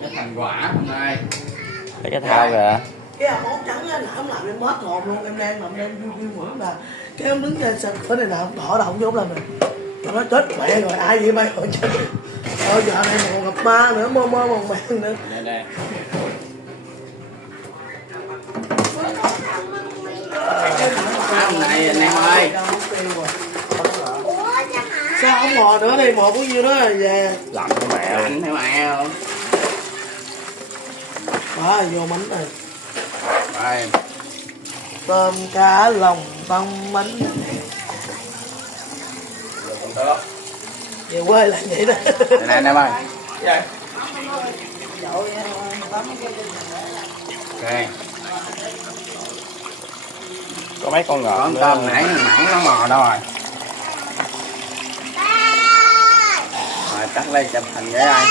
cái thành quả hôm nay. Cái thao kìa. Cái món trắng á là không làm em mất hồn luôn, em đang làm em vui vui mà cái em đứng trên sân khấu này nào bỏ đâu không vô làm mình. Tao nói chết mẹ rồi ai vậy bay rồi chết. Giờ này còn gặp ma nữa mơ mơ màng màng nữa. Đây. Hôm nay anh em ơi. Sao không mò nữa đi, mò bao nhiêu đó về. Lạnh cái mẹ. Lạnh theo mẹ không? Đó vô bánh này. Rồi. Tôm cá lòng băng bánh. Về quê là vậy đó. Nè anh em ơi. Ok. Có mấy con ngọt. Con tôm nãy mặn nó mò đâu rồi. Rồi cắt lên chụp hình vậy đây.